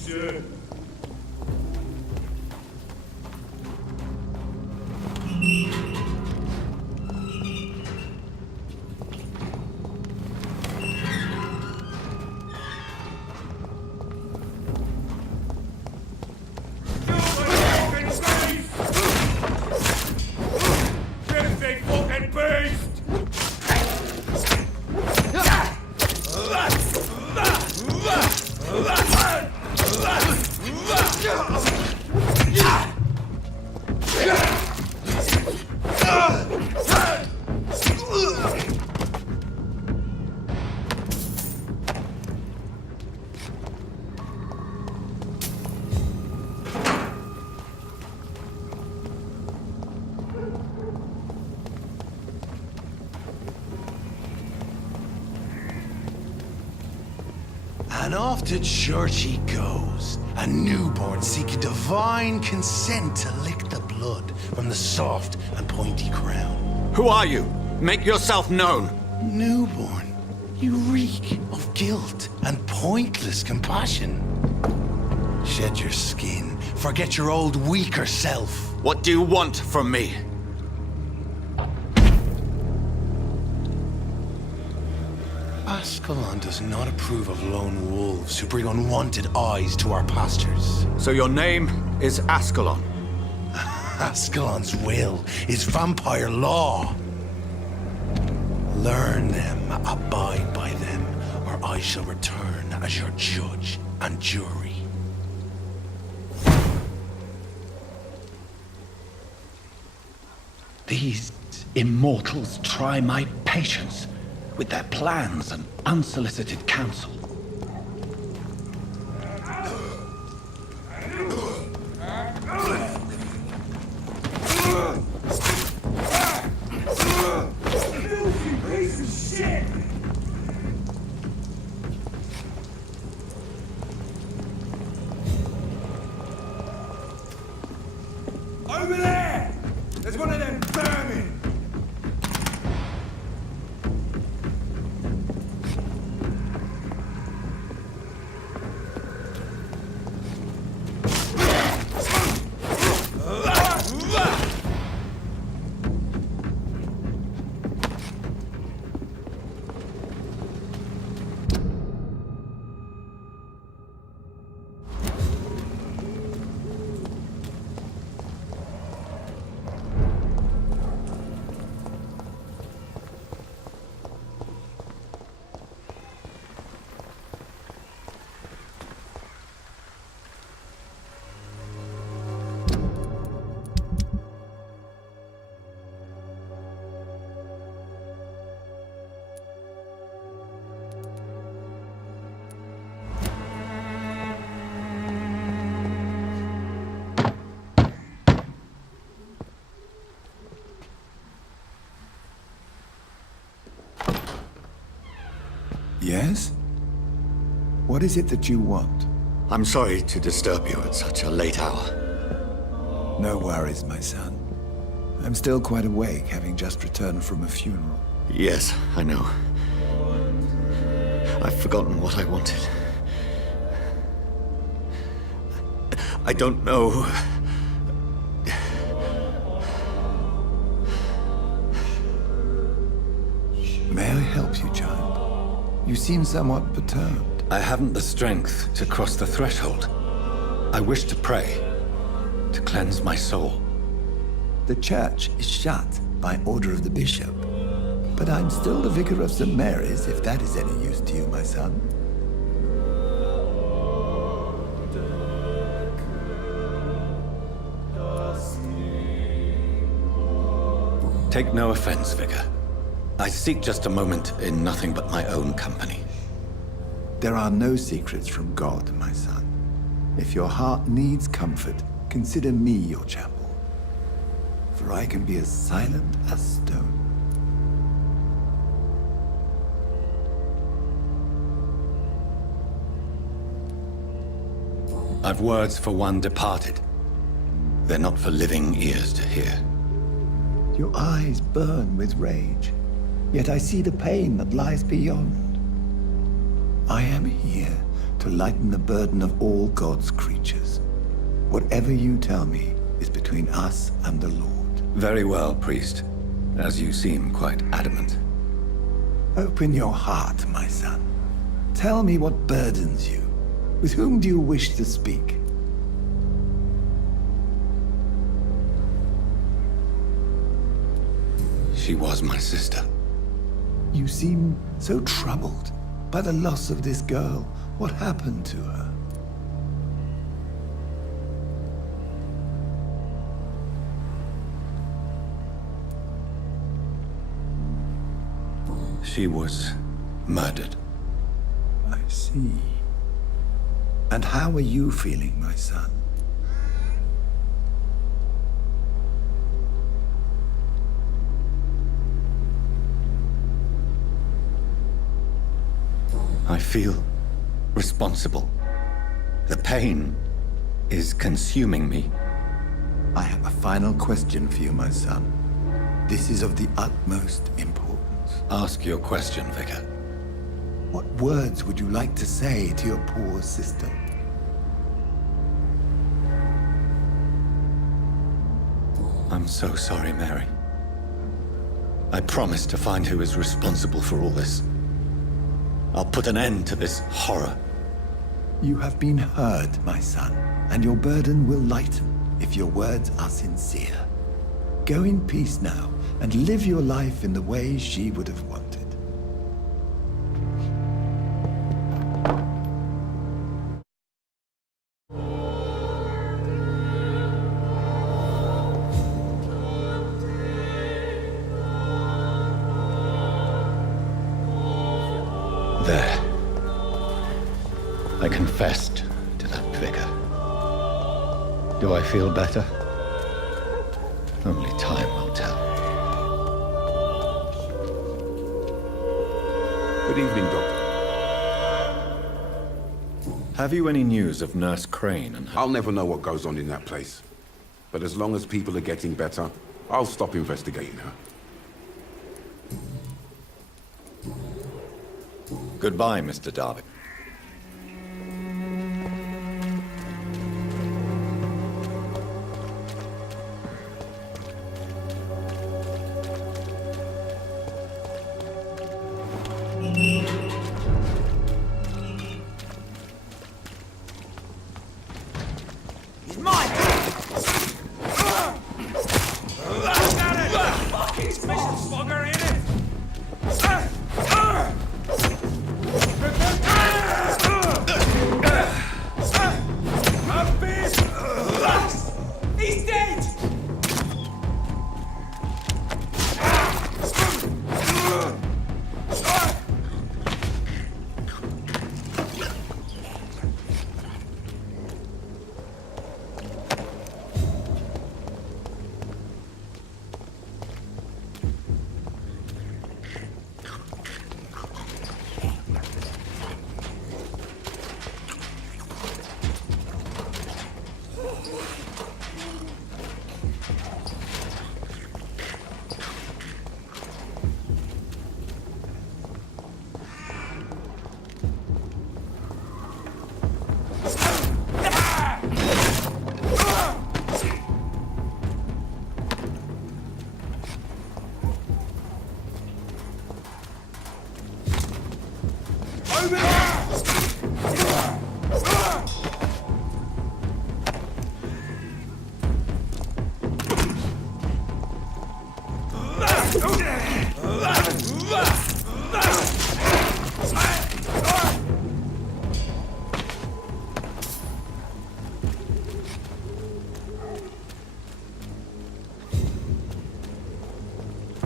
sir. And off to church he goes, a newborn seeking divine consent to lick the blood from the soft and pointy crown. Who are you? Make yourself known. Newborn, you reek of guilt and pointless compassion. Shed your skin, forget your old weaker self. What do you want from me? Ascalon does not approve of lone wolves who bring unwanted eyes to our pastures. So your name is Ascalon? Ascalon's will is vampire law. Learn them, abide by them, or I shall return as your judge and jury. These immortals try my patience with their plans and unsolicited counsel. Piece of shit! Over there! There's one of them vermin! Yes? What is it that you want? I'm sorry to disturb you at such a late hour. No worries, my son. I'm still quite awake, having just returned from a funeral. Yes, I know. I've forgotten what I wanted. I don't know. May I help you, child? You seem somewhat perturbed. I haven't the strength to cross the threshold. I wish to pray, to cleanse my soul. The church is shut by order of the bishop. But I'm still the vicar of St. Mary's, if that is any use to you, my son. Take no offense, Vicar. I seek just a moment in nothing but my own company. There are no secrets from God, my son. If your heart needs comfort, consider me your chapel. For I can be as silent as stone. I've words for one departed. They're not for living ears to hear. Your eyes burn with rage, yet I see the pain that lies beyond. I am here to lighten the burden of all God's creatures. Whatever you tell me is between us and the Lord. Very well, priest. As you seem quite adamant. Open your heart, my son. Tell me what burdens you. With whom do you wish to speak? She was my sister. You seem so troubled by the loss of this girl. What happened to her? She was murdered. I see. And how are you feeling, my son? I feel responsible. The pain is consuming me. I have a final question for you, my son. This is of the utmost importance. Ask your question, Vicar. What words would you like to say to your poor sister? I'm so sorry, Mary. I promise to find who is responsible for all this. I'll put an end to this horror. You have been heard, my son, and your burden will lighten if your words are sincere. Go in peace now, and live your life in the way she would have wanted. There. I confessed to that vicar. Do I feel better? Only time will tell. Good evening, Doctor. Have you any news of Nurse Crane and her? I'll never know what goes on in that place. But as long as people are getting better, I'll stop investigating her. Goodbye, Mr. Darby. He's mine! Fucking special slugger in it! He's dead!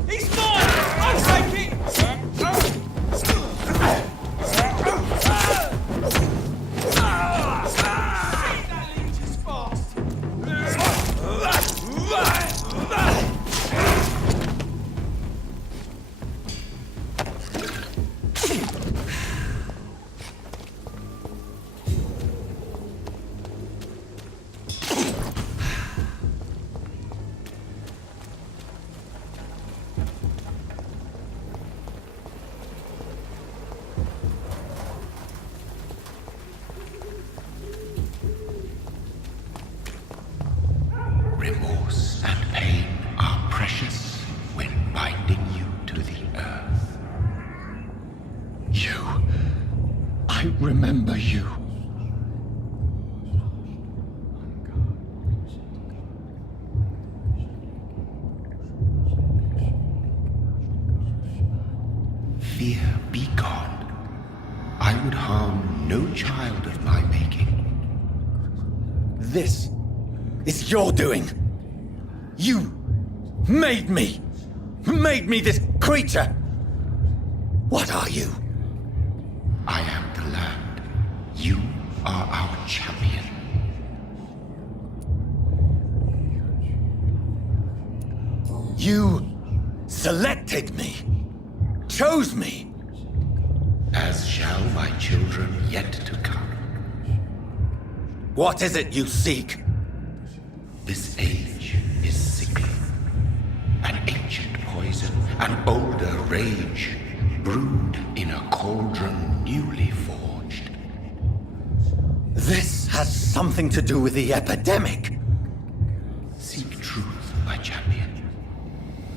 He's mine! I'm taking! remember you. Fear be gone. I would harm no child of my making. This is your doing. You made me. Made me this creature. What are you? I am the land. You are our champion. You selected me. Chose me. As shall my children yet to come. What is it you seek? This age is sickly. An ancient poison, an older rage, brewed in a cauldron newly forged. This has something to do with the epidemic. Seek truth, my champion.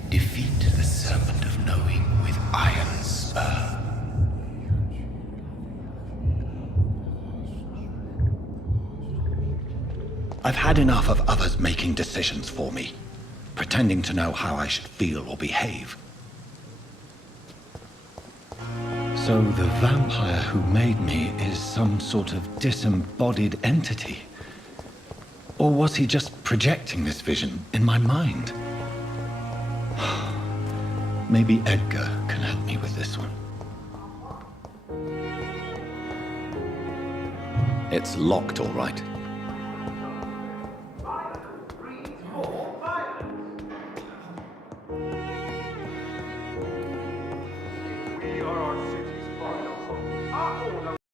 Defeat the serpent of knowing with iron spur. I've had enough of others making decisions for me, pretending to know how I should feel or behave. So the vampire who made me is some sort of disembodied entity? Or was he just projecting this vision in my mind? Maybe Edgar can help me with this one. It's locked, all right.